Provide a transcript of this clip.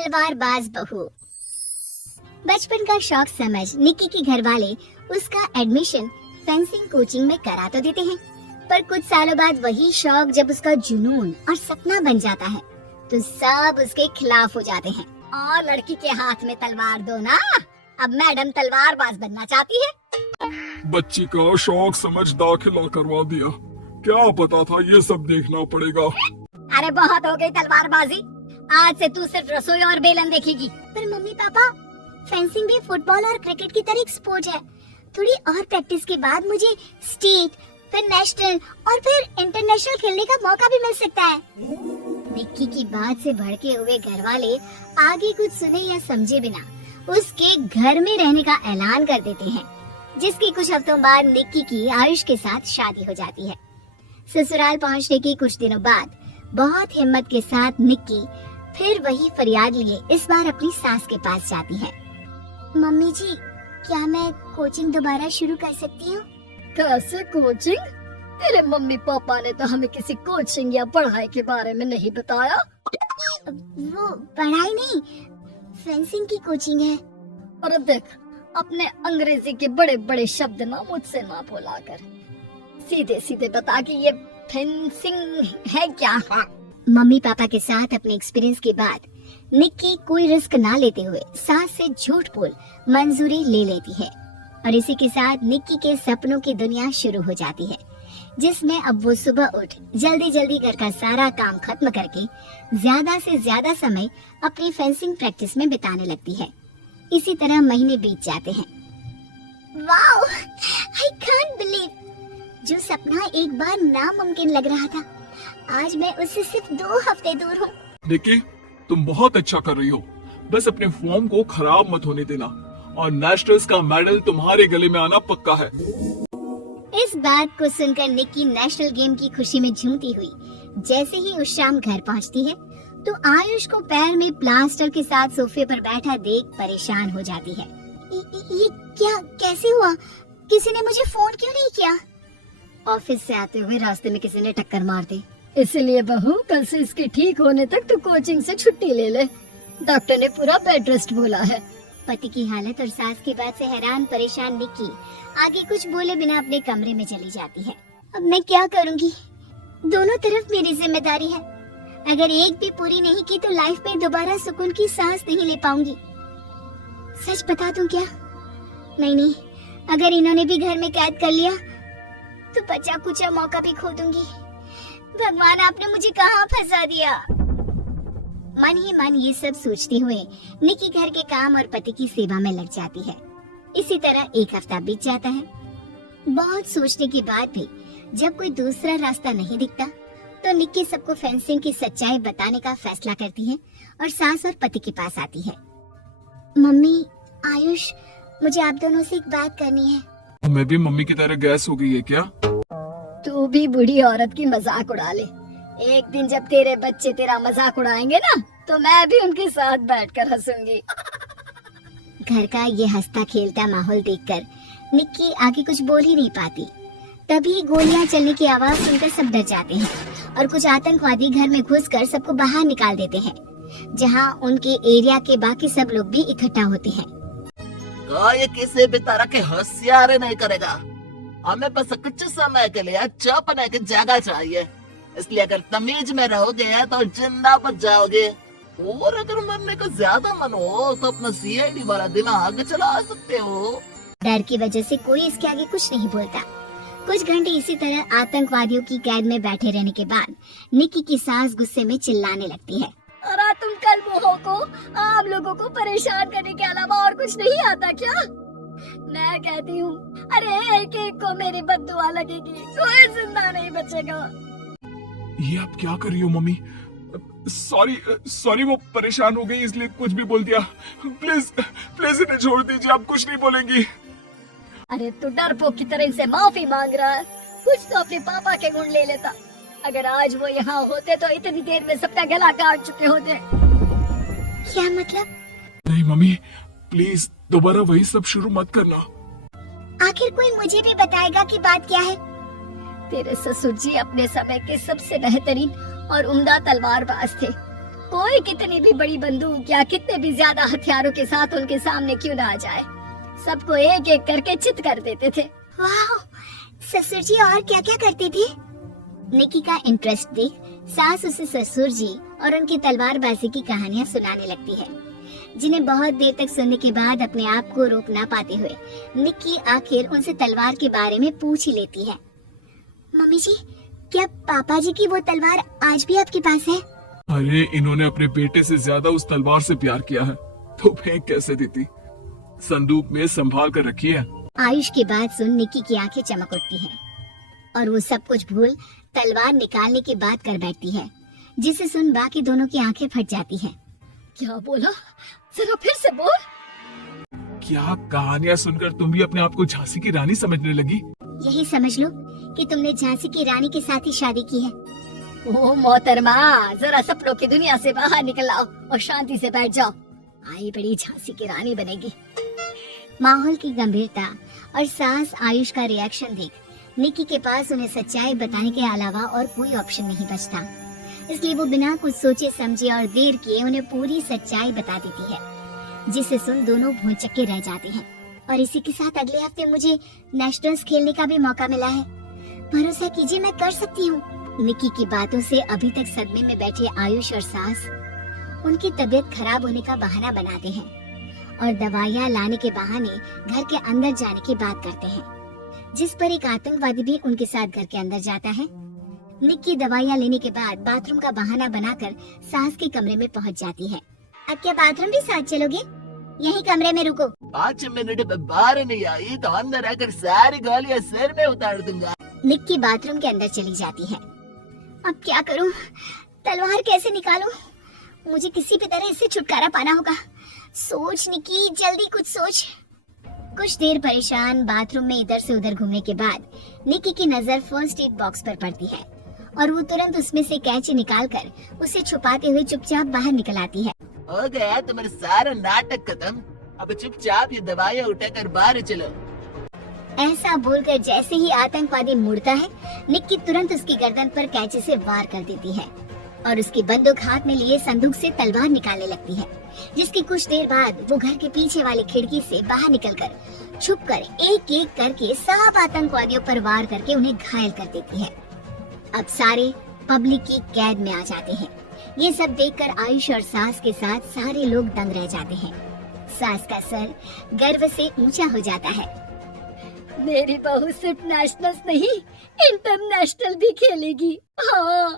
तलवारबाज बहू। बचपन का शौक समझ निक्की के घर वाले उसका एडमिशन फेंसिंग कोचिंग में करा तो देते हैं, पर कुछ सालों बाद वही शौक जब उसका जुनून और सपना बन जाता है तो सब उसके खिलाफ हो जाते हैं। और लड़की के हाथ में तलवार दो ना, अब मैडम तलवारबाज बनना चाहती है। बच्ची का शौक समझ दाखिला करवा दिया, क्या पता था ये सब देखना पड़ेगा। अरे बहुत हो गई तलवारबाजी, आज से तू सिर्फ रसोई और बेलन देखेगी। पर मम्मी पापा, फेंसिंग भी फुटबॉल और क्रिकेट की तरह एक स्पोर्ट है। थोड़ी और प्रैक्टिस के बाद मुझे स्टेट, फिर नेशनल और फिर इंटरनेशनल खेलने का मौका भी मिल सकता है। निक्की की बात से भड़के हुए घर वाले आगे कुछ सुने या समझे बिना उसके घर में रहने का ऐलान कर देते हैं, जिसके कुछ हफ्तों बाद निक्की की आयुष के साथ शादी हो जाती है। ससुराल पहुंचने के कुछ दिनों बाद बहुत हिम्मत के साथ निक्की फिर वही फरियाद लिए इस बार अपनी सास के पास जाती है। मम्मी जी, क्या मैं कोचिंग दोबारा शुरू कर सकती हूँ? कैसे कोचिंग? तेरे मम्मी पापा ने तो हमें किसी कोचिंग या पढ़ाई के बारे में नहीं बताया। वो पढ़ाई नहीं, फेंसिंग की कोचिंग है। और देख, अपने अंग्रेजी के बड़े बड़े शब्द ना मुझसे ना बोला कर, सीधे सीधे बता कि ये फेंसिंग है क्या? मम्मी पापा के साथ अपने एक्सपीरियंस के बाद निक्की कोई रिस्क ना लेते हुए सास से झूठ बोल मंजूरी ले लेती है और इसी के साथ निक्की के सपनों की दुनिया शुरू हो जाती है, जिसमें अब वो सुबह उठ जल्दी जल्दी घर का सारा काम खत्म करके ज्यादा से ज्यादा समय अपनी फेंसिंग प्रैक्टिस में बिताने लगती है। इसी तरह महीने बीत जाते हैं। वाओ, आई कांट बिलीव, जो सपना एक बार नामुमकिन लग रहा था, आज मैं उससे सिर्फ 2 हफ्ते दूर हूँ। निक्की, तुम बहुत अच्छा कर रही हो, बस अपने फॉर्म को खराब मत होने देना और नेशनल्स का मेडल तुम्हारे गले में आना पक्का है। इस बात को सुनकर निक्की नेशनल गेम की खुशी में झूमती हुई जैसे ही उस शाम घर पहुंचती है तो आयुष को पैर में प्लास्टर के साथ सोफे पर बैठा देख परेशान हो जाती है। ये क्या, कैसे हुआ? किसी ने मुझे फोन क्यों नहीं किया? ऑफिस से आते हुए रास्ते में किसी ने टक्कर मार दी, इसलिए बहू कल से इसके ठीक होने तक तो कोचिंग से छुट्टी ले ले। डॉक्टर ने पूरा बेड रेस्ट बोला है। पति की हालत और सास की बात से हैरान परेशान निक्की आगे कुछ बोले बिना अपने कमरे में चली जाती है। अब मैं क्या करूंगी? दोनों तरफ मेरी जिम्मेदारी है। अगर एक भी पूरी नहीं की तो लाइफ में दोबारा सुकून की सांस नहीं ले पाऊंगी। सच बता दूं क्या? नहीं, अगर इन्होंने भी घर में कैद कर लिया तो बचा कुचा मौका भी खो दूंगी। भगवान, आपने मुझे कहाँ फंसा दिया? मन ही मन ये सब सोचते हुए निक्की घर के काम और पति की सेवा में लग जाती है। इसी तरह एक हफ्ता बीत जाता है। बहुत सोचने के बाद भी जब कोई दूसरा रास्ता नहीं दिखता तो निक्की सबको फेंसिंग की सच्चाई बताने का फैसला करती है और सास और पति के पास आती है। मम्मी, आयुष, मुझे आप दोनों से एक बात करनी है। मैं भी मम्मी की तरह गैस हो गई है क्या? तू भी बूढ़ी औरत की मजाक उड़ा ले। एक दिन जब तेरे बच्चे तेरा मजाक उड़ाएंगे ना तो मैं भी उनके साथ बैठकर हंसूंगी। घर का ये हंसता खेलता माहौल देखकर निक्की आगे कुछ बोल ही नहीं पाती। तभी गोलियां चलने की आवाज सुनकर सब डर जाते हैं और कुछ आतंकवादी घर में घुसकर सबको बाहर निकाल देते हैं, जहां उनके एरिया के बाकी सब लोग भी इकट्ठा होते हैं। ये किसी भी तरह के होशियारी नहीं करेगा। हमें बस कुछ समय के लिए चुप रहने की जगह चाहिए, इसलिए अगर तमीज में रहोगे तो जिंदा बच जाओगे। और अगर मरने का ज्यादा मन हो तो अपना सीआईडी वाला दिमाग चला सकते हो। डर की वजह से कोई इसके आगे कुछ नहीं बोलता। कुछ घंटे इसी तरह आतंकवादियों की कैद में बैठे रहने के बाद निक्की की सास गुस्से में चिल्लाने लगती है। अरे तुम कल मोहो को आम लोगों को परेशान करने के अलावा और कुछ नहीं आता क्या? मैं कहती हूँ, अरे एक एक को मेरी बद्दुआ लगेगी, कोई जिंदा नहीं बचेगा। ये आप क्या कर रही हो मम्मी? सॉरी, वो परेशान हो गई इसलिए कुछ भी बोल दिया। प्लीज इन्हें छोड़ दीजिए, आप कुछ नहीं बोलेंगी। अरे तू डरपोक की तरह से माफी मांग रहा है, कुछ तो अपने पापा के गुण ले लेता। अगर आज वो यहाँ होते तो इतनी देर में सबका गला काट चुके होते। क्या मतलब? नहीं मम्मी, प्लीज दोबारा वही सब शुरू मत करना। आखिर कोई मुझे भी बताएगा कि बात क्या है? तेरे ससुर जी अपने समय के सबसे बेहतरीन और उम्दा तलवारबाज थे। कोई कितनी भी बड़ी बंदूक या कितने भी ज्यादा हथियारों के साथ उनके सामने क्यों ना आ जाए, सबको एक एक करके चित कर देते थे। वाह, ससुर जी और क्या क्या करते थे? निकी का इंटरेस्ट देख सास उसे ससुर जी और उनकी तलवारबाजी की कहानियां सुनाने लगती है, जिन्हें बहुत देर तक सुनने के बाद अपने आप को रोक ना पाते हुए निक्की आखिर उनसे तलवार के बारे में पूछ ही लेती है। मम्मी जी, क्या पापा जी की वो तलवार आज भी आपके पास है? अरे इन्होंने अपने बेटे से ज्यादा उस तलवार से प्यार किया है तो फेंक कैसे देती, संदूक में संभाल कर रखी है। आयुष की बात सुन निक्की की आंखें चमक उठती हैं और वो सब कुछ भूल तलवार निकालने की बात कर बैठती है, जिसे सुन बाकी दोनों की आंखें फट जाती हैं। क्या बोला, जरा फिर से बोल। क्या कहानियां सुनकर तुम भी अपने आप को झांसी की रानी समझने लगी? यही समझ लो कि तुमने झांसी की रानी के साथ ही शादी की है। ओ मोहतरमा, जरा सपनों की दुनिया से बाहर निकल आओ और शांति से बैठ जाओ। आई बड़ी झांसी की रानी बनेगी। माहौल की गंभीरता और सास आयुष का रिएक्शन देख निक्की के पास उन्हें सच्चाई बताने के अलावा और कोई ऑप्शन नहीं बचता, इसलिए वो बिना कुछ सोचे समझे और देर किए उन्हें पूरी सच्चाई बता देती है, जिसे सुन दोनों भौंचक्के रह जाते हैं। और इसी के साथ अगले हफ्ते मुझे नेशनल्स खेलने का भी मौका मिला है, भरोसा कीजिए मैं कर सकती हूँ। निक्की की बातों से अभी तक सदमे में बैठे आयुष और सास उनकी तबीयत खराब होने का बहाना बनाते हैं और दवाइयाँ लाने के बहाने घर के अंदर जाने की बात करते हैं, जिस पर एक आतंकवादी भी उनके साथ घर के अंदर जाता है। निक्की दवाइयाँ लेने के बाद बाथरूम का बहाना बनाकर सास के कमरे में पहुंच जाती है। अब क्या बाथरूम भी साथ चलोगे? यही कमरे में रुको। 5 मिनट में बाहर नहीं आई तो अंदर आकर सारी गालियां सिर में उतार दूंगा। निक्की बाथरूम के अंदर चली जाती है। अब क्या करूं? तलवार कैसे निकालूं? मुझे किसी भी तरह इससे छुटकारा पाना होगा। सोच निक्की, जल्दी कुछ सोच। कुछ देर परेशान बाथरूम में इधर से उधर घूमने के बाद निक्की की नजर फर्स्ट एड बॉक्स पर पड़ती है और वो तुरंत उसमें से कैंची निकालकर उसे छुपाते हुए चुपचाप बाहर निकल आती है। हो गया तुम्हारा सारा नाटक खत्म, अब चुपचाप ये दवाइयां उठाकर बाहर चलो। ऐसा बोलकर जैसे ही आतंकवादी मुड़ता है, निक्की तुरंत उसकी गर्दन पर कैंची से वार कर देती है और उसकी बंदूक हाथ में लिए संदूक से तलवार निकालने लगती है, जिसकी कुछ देर बाद वो घर के पीछे वाली खिड़की से बाहर निकलकर छुपकर एक एक करके सब आतंकवादियों पर वार करके उन्हें घायल कर देती है। अब सारे पब्लिक की कैद में आ जाते हैं। ये सब देखकर आयुष और सास के साथ सारे लोग दंग रह जाते हैं। सास का सर गर्व से ऊंचा हो जाता है। मेरी बहू सिर्फ नेशनल्स नहीं, इंटरनेशनल भी खेलेगी। हाँ।